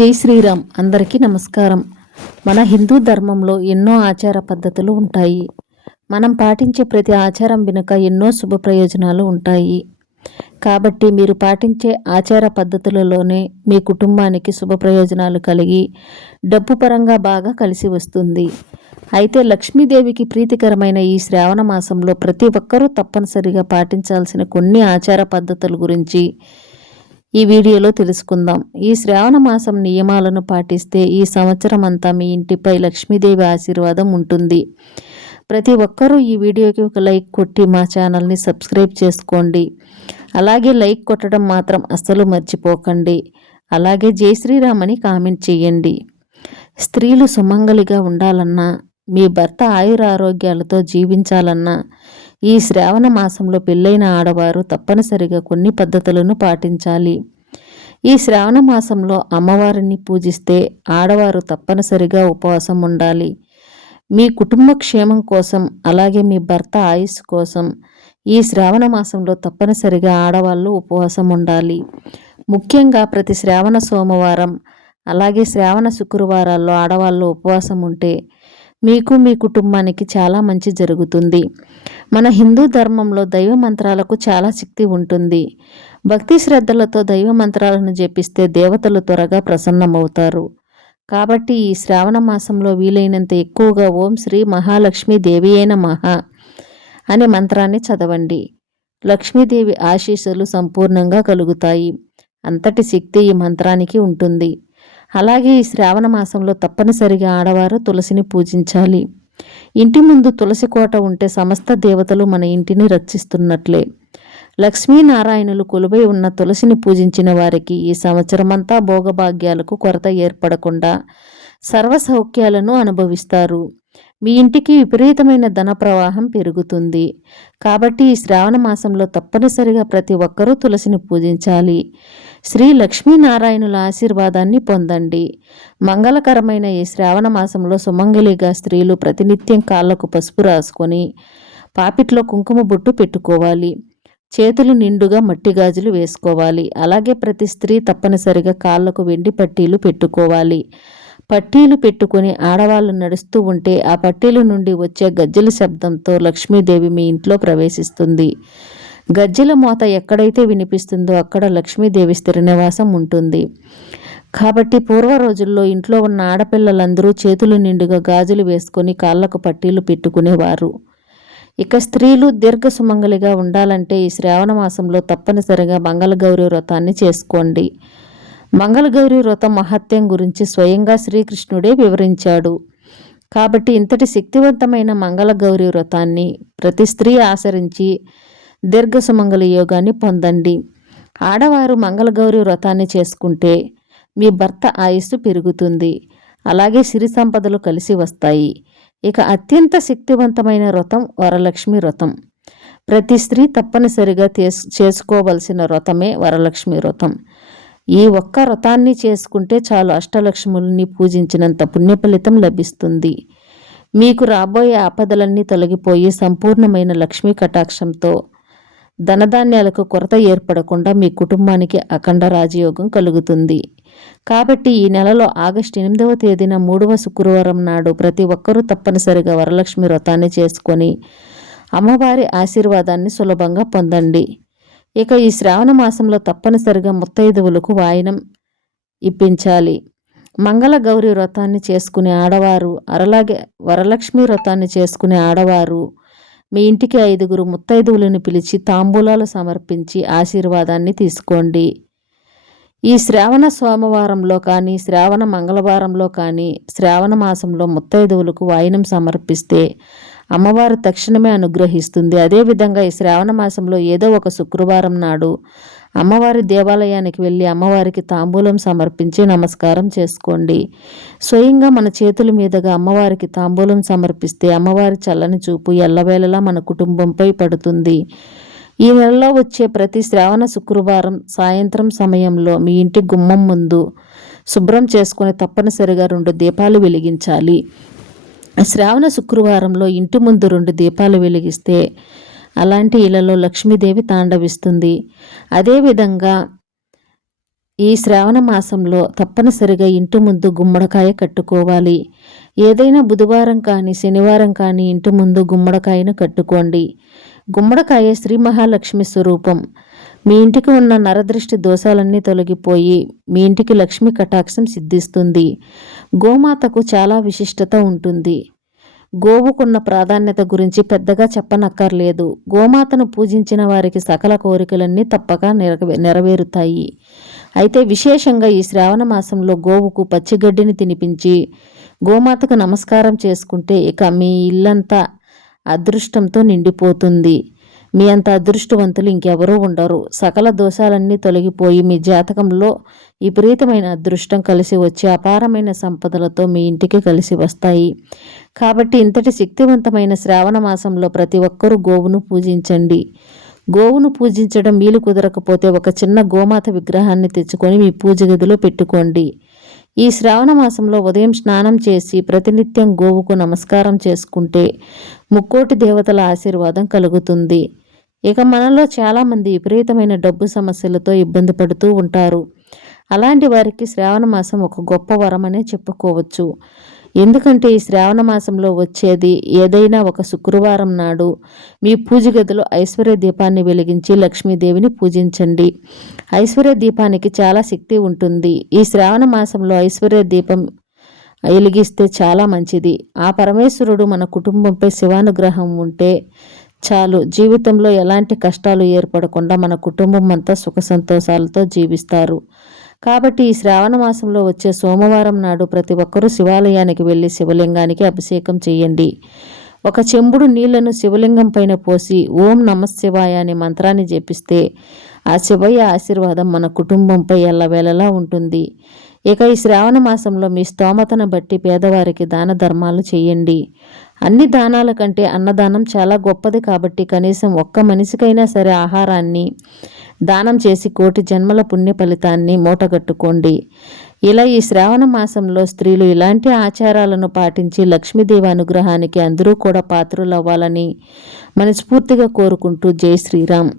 జై శ్రీరామ్. అందరికీ నమస్కారం. మన హిందూ ధర్మంలో ఎన్నో ఆచార పద్ధతులు ఉంటాయి. మనం పాటించే ప్రతి ఆచారం వెనుక ఎన్నో శుభ ప్రయోజనాలు ఉంటాయి. కాబట్టి మీరు పాటించే ఆచార పద్ధతులలోనే మీ కుటుంబానికి శుభ ప్రయోజనాలు కలిగి డబ్బు పరంగా బాగా కలిసి వస్తుంది. అయితే లక్ష్మీదేవికి ప్రీతికరమైన ఈ శ్రావణ మాసంలో ప్రతి ఒక్కరూ తప్పనిసరిగా పాటించాల్సిన కొన్ని ఆచార పద్ధతుల గురించి ఈ వీడియోలో తెలుసుకుందాం. ఈ శ్రావణ మాసం నియమాలను పాటిస్తే ఈ సంవత్సరం అంతా మీ ఇంటిపై లక్ష్మీదేవి ఆశీర్వాదం ఉంటుంది. ప్రతి ఒక్కరూ ఈ వీడియోకి ఒక లైక్ కొట్టి మా ఛానల్ని సబ్స్క్రైబ్ చేసుకోండి. అలాగే లైక్ కొట్టడం మాత్రం అస్సలు మర్చిపోకండి. అలాగే జై శ్రీరామ్ అని కామెంట్ చేయండి. స్త్రీలు సుమంగలిగా ఉండాలన్నా, మీ భర్త ఆయురారోగ్యాలతో జీవించాలన్నా ఈ శ్రావణ మాసంలో పెళ్ళైన ఆడవారు తప్పనిసరిగా కొన్ని పద్ధతులను పాటించాలి. ఈ శ్రావణ మాసంలో అమ్మవారిని పూజిస్తే ఆడవారు తప్పనిసరిగా ఉపవాసం ఉండాలి. మీ కుటుంబ క్షేమం కోసం, అలాగే మీ భర్త ఆయుష్ కోసం ఈ శ్రావణ మాసంలో తప్పనిసరిగా ఆడవాళ్ళు ఉపవాసం ఉండాలి. ముఖ్యంగా ప్రతి శ్రావణ సోమవారం, అలాగే శ్రావణ శుక్రవారాల్లో ఆడవాళ్ళు ఉపవాసం ఉంటే మీకు మీ కుటుంబానికి చాలా మంచి జరుగుతుంది. మన హిందూ ధర్మంలో దైవ మంత్రాలకు చాలా శక్తి ఉంటుంది. భక్తి శ్రద్ధలతో దైవ మంత్రాలను జపిస్తే దేవతలు త్వరగా ప్రసన్నమవుతారు. కాబట్టి ఈ శ్రావణ మాసంలో వీలైనంత ఎక్కువగా ఓం శ్రీ మహాలక్ష్మీ దేవియే నమః అనే మంత్రాన్ని చదవండి. లక్ష్మీదేవి ఆశీస్సులు సంపూర్ణంగా కలుగుతాయి. అంతటి శక్తి ఈ మంత్రానికి ఉంటుంది. అలాగే ఈ శ్రావణ మాసంలో తప్పనిసరిగా ఆడవారు తులసిని పూజించాలి. ఇంటి ముందు తులసి కోట ఉంటే సమస్త దేవతలు మన ఇంటిని రక్షిస్తున్నట్లే. లక్ష్మీనారాయణులు కొలువై ఉన్న తులసిని పూజించిన వారికి ఈ సంవత్సరమంతా భోగభాగ్యాలకు కొరత ఏర్పడకుండా సర్వ సౌఖ్యాలను అనుభవిస్తారు. మీ ఇంటికి విపరీతమైన ధన ప్రవాహం పెరుగుతుంది. కాబట్టి ఈ శ్రావణ మాసంలో తప్పనిసరిగా ప్రతి ఒక్కరూ తులసిని పూజించాలి. శ్రీ లక్ష్మీనారాయణుల ఆశీర్వాదాన్ని పొందండి. మంగళకరమైన ఈ శ్రావణ మాసంలో సుమంగళిగా స్త్రీలు ప్రతినిత్యం కాళ్లకు పసుపు రాసుకొని పాపిట్లో కుంకుమ బొట్టు పెట్టుకోవాలి. చేతులు నిండుగా మట్టి గాజులు వేసుకోవాలి. అలాగే ప్రతి స్త్రీ తప్పనిసరిగా కాళ్లకు వెండి పట్టీలు పెట్టుకోవాలి. పట్టీలు పెట్టుకుని ఆడవాళ్ళు నడుస్తూ ఉంటే ఆ పట్టీల నుండి వచ్చే గజ్జెల శబ్దంతో లక్ష్మీదేవి మీ ఇంట్లో ప్రవేశిస్తుంది. గజ్జెల మోత ఎక్కడైతే వినిపిస్తుందో అక్కడ లక్ష్మీదేవి స్థిర నివాసం ఉంటుంది. కాబట్టి పూర్వ రోజుల్లో ఇంట్లో ఉన్న ఆడపిల్లలందరూ చేతులు నిండుగా గాజులు వేసుకొని కాళ్లకు పట్టీలు పెట్టుకునేవారు. ఇక స్త్రీలు దీర్ఘ సుమంగలిగా ఉండాలంటే ఈ శ్రావణ మాసంలో తప్పనిసరిగా మంగళగౌరి వ్రతాన్ని చేసుకోండి. మంగళగౌరి వ్రతం మహత్యం గురించి స్వయంగా శ్రీకృష్ణుడే వివరించాడు. కాబట్టి ఇంతటి శక్తివంతమైన మంగళగౌరి వ్రతాన్ని ప్రతి స్త్రీ ఆచరించి దీర్ఘ సుమంగళి యోగాన్ని పొందండి. ఆడవారు మంగళగౌరి వ్రతాన్ని చేసుకుంటే మీ భర్త ఆయుస్సు పెరుగుతుంది. అలాగే సిరి సంపదలు కలిసి వస్తాయి. ఇక అత్యంత శక్తివంతమైన వ్రతం వరలక్ష్మి వ్రతం. ప్రతి స్త్రీ తప్పనిసరిగా చేసుకోవలసిన వ్రతమే వరలక్ష్మి వ్రతం. ఈ ఒక్క వ్రతాన్ని చేసుకుంటే చాలు అష్టలక్ష్ముల్ని పూజించినంత పుణ్యఫలితం లభిస్తుంది. మీకు రాబోయే ఆపదలన్నీ తొలగిపోయి సంపూర్ణమైన లక్ష్మీ కటాక్షంతో ధనధాన్యాలకు కొరత ఏర్పడకుండా మీ కుటుంబానికి అఖండ రాజయోగం కలుగుతుంది. కాబట్టి ఈ నెలలో ఆగస్టు 8వ తేదీన 3వ శుక్రవారం నాడు ప్రతి ఒక్కరూ తప్పనిసరిగా వరలక్ష్మి వ్రతాన్ని చేసుకొని అమ్మవారి ఆశీర్వాదాన్ని సులభంగా పొందండి. ఇక ఈ శ్రావణ మాసంలో తప్పనిసరిగా ముత్తైదువులకు వాయనం ఇప్పించాలి. మంగళ గౌరి వ్రతాన్ని చేసుకునే ఆడవారు, అలాగే వరలక్ష్మి వ్రతాన్ని చేసుకునే ఆడవారు మీ ఇంటికి 5గురు ముత్తైదువులను పిలిచి తాంబూలాలు సమర్పించి ఆశీర్వాదాన్ని తీసుకోండి. ఈ శ్రావణ సోమవారంలో కానీ, శ్రావణ మంగళవారంలో కానీ, శ్రావణ మాసంలో ముత్తైదువులకు వాయనం సమర్పిస్తే అమ్మవారు తక్షణమే అనుగ్రహిస్తుంది. అదేవిధంగా ఈ శ్రావణ మాసంలో ఏదో ఒక శుక్రవారం నాడు అమ్మవారి దేవాలయానికి వెళ్ళి అమ్మవారికి తాంబూలం సమర్పించి నమస్కారం చేసుకోండి. స్వయంగా మన చేతుల మీదుగా అమ్మవారికి తాంబూలం సమర్పిస్తే అమ్మవారి చల్లని చూపు ఎల్లవేళలా మన కుటుంబంపై పడుతుంది. ఈ నెలలో వచ్చే ప్రతి శ్రావణ శుక్రవారం సాయంత్రం సమయంలో మీ ఇంటి గుమ్మం ముందు శుభ్రం చేసుకుని తప్పనిసరిగా 2 దీపాలు వెలిగించాలి. శ్రావణ శుక్రవారంలో ఇంటి ముందు 2 దీపాలు వెలిగిస్తే అలాంటి ఇళ్లలో లక్ష్మీదేవి తాండవిస్తుంది. అదేవిధంగా ఈ శ్రావణ మాసంలో తప్పనిసరిగా ఇంటి ముందు గుమ్మడికాయ కట్టుకోవాలి. ఏదైనా బుధవారం కానీ శనివారం కానీ ఇంటి ముందు గుమ్మడికాయను కట్టుకోండి. గుమ్మడికాయ శ్రీ మహాలక్ష్మి స్వరూపం. మీ ఇంటికి ఉన్న నరదృష్టి దోషాలన్నీ తొలగిపోయి మీ ఇంటికి లక్ష్మి కటాక్షం సిద్ధిస్తుంది. గోమాతకు చాలా విశిష్టత ఉంటుంది. గోవుకున్న ప్రాధాన్యత గురించి పెద్దగా చెప్పనక్కర్లేదు. గోమాతను పూజించిన వారికి సకల కోరికలన్నీ తప్పక నెరవేరుతాయి. అయితే విశేషంగా ఈ శ్రావణ మాసంలో గోవుకు పచ్చిగడ్డిని తినిపించి గోమాతకు నమస్కారం చేసుకుంటే ఇక మీ ఇల్లంతా అదృష్టంతో నిండిపోతుంది. మీ అంత అదృష్టవంతులు ఇంకెవరూ ఉండరు. సకల దోషాలన్నీ తొలగిపోయి మీ జాతకంలో విపరీతమైన అదృష్టం కలిసి వచ్చి అపారమైన సంపదలతో మీ ఇంటికి కలిసి వస్తాయి. కాబట్టి ఇంతటి శక్తివంతమైన శ్రావణ మాసంలో ప్రతి ఒక్కరూ గోవును పూజించండి. గోవును పూజించడం వీలు కుదరకపోతే ఒక చిన్న గోమాత విగ్రహాన్ని తెచ్చుకొని మీ పూజ గదిలో పెట్టుకోండి. ఈ శ్రావణ మాసంలో ఉదయం స్నానం చేసి ప్రతినిత్యం గోవుకు నమస్కారం చేసుకుంటే ముక్కోటి దేవతల ఆశీర్వాదం కలుగుతుంది. ఇక మనలో చాలామంది విపరీతమైన డబ్బు సమస్యలతో ఇబ్బంది పడుతూ ఉంటారు. అలాంటి వారికి శ్రావణ మాసం ఒక గొప్ప వరమనే చెప్పుకోవచ్చు. ఎందుకంటే ఈ శ్రావణ మాసంలో వచ్చేది ఏదైనా ఒక శుక్రవారం నాడు మీ పూజ గదిలో ఐశ్వర్య దీపాన్ని వెలిగించి లక్ష్మీదేవిని పూజించండి. ఐశ్వర్య దీపానికి చాలా శక్తి ఉంటుంది. ఈ శ్రావణ మాసంలో ఐశ్వర్య దీపం వెలిగిస్తే చాలా మంచిది. ఆ పరమేశ్వరుడు మన కుటుంబంపై శివానుగ్రహం ఉంటే చాలు, జీవితంలో ఎలాంటి కష్టాలు ఏర్పడకుండా మన కుటుంబం అంతా సుఖ సంతోషాలతో జీవిస్తారు. కాబట్టి ఈ శ్రావణ మాసంలో వచ్చే సోమవారం నాడు ప్రతి ఒక్కరూ శివాలయానికి వెళ్ళి శివలింగానికి అభిషేకం చేయండి. ఒక చెంబుడు నీళ్లను శివలింగం పైన పోసి ఓం నమఃశివాయ అనే మంత్రాన్ని జపిస్తే ఆ శివయ్య ఆశీర్వాదం మన కుటుంబంపై ఎల్లవేళలా ఉంటుంది. ఇక ఈ శ్రావణ మాసంలో మీ స్తోమతను బట్టి పేదవారికి దాన ధర్మాలు చేయండి. అన్ని దానాల కంటే అన్నదానం చాలా గొప్పది. కాబట్టి కనీసం ఒక్క మనిషికైనా సరే ఆహారాన్ని దానం చేసి కోటి జన్మల పుణ్య ఫలితాన్ని మూటగట్టుకోండి. ఇలా ఈ శ్రావణ మాసంలో స్త్రీలు ఇలాంటి ఆచారాలను పాటించి లక్ష్మీదేవి అనుగ్రహానికి అందరూ కూడా పాత్రులవ్వాలని మనస్ఫూర్తిగా కోరుకుంటూ జై శ్రీరామ్.